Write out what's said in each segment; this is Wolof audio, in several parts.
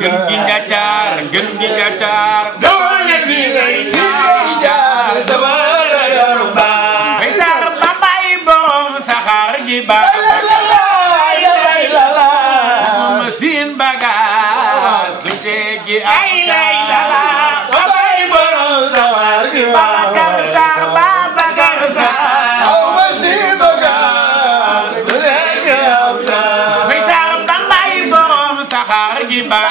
gën gi njàccaar gën gi njàccaar dawal nga fi ngay jaar sama ragal baa bay saar bambay borom saxaar gi baa masin bagaas du teggi ay lay lala bambay borom saxaar gi baa Babacar Sarr Babacar Sarr masin bagaas du teggi bay saar bambay borom saxaar gi baa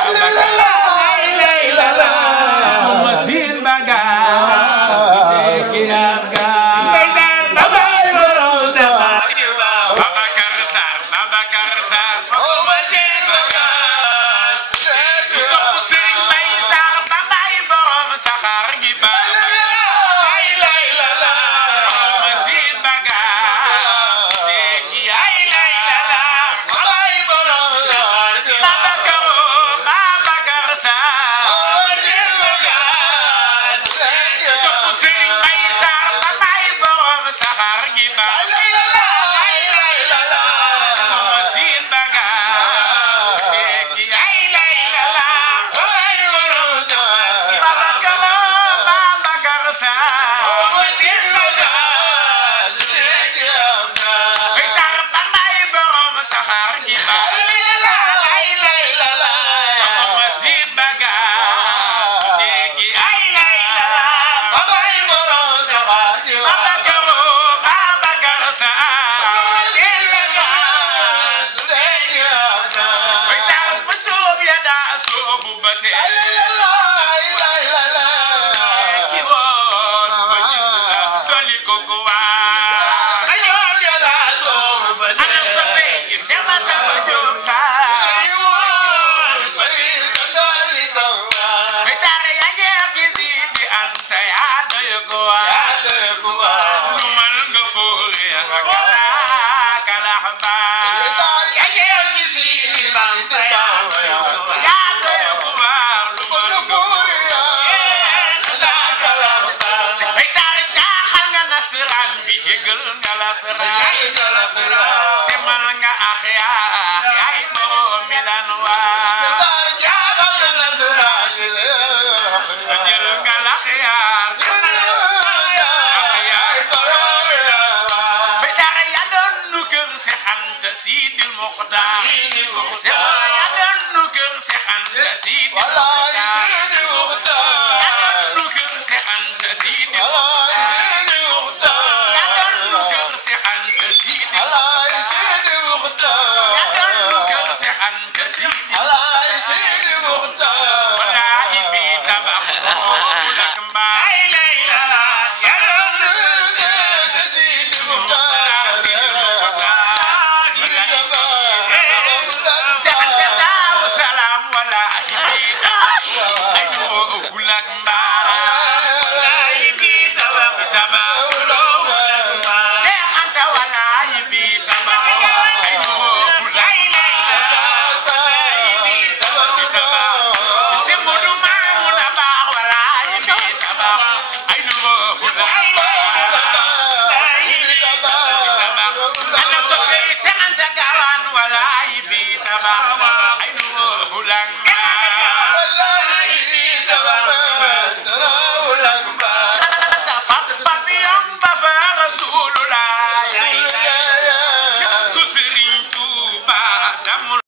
Wala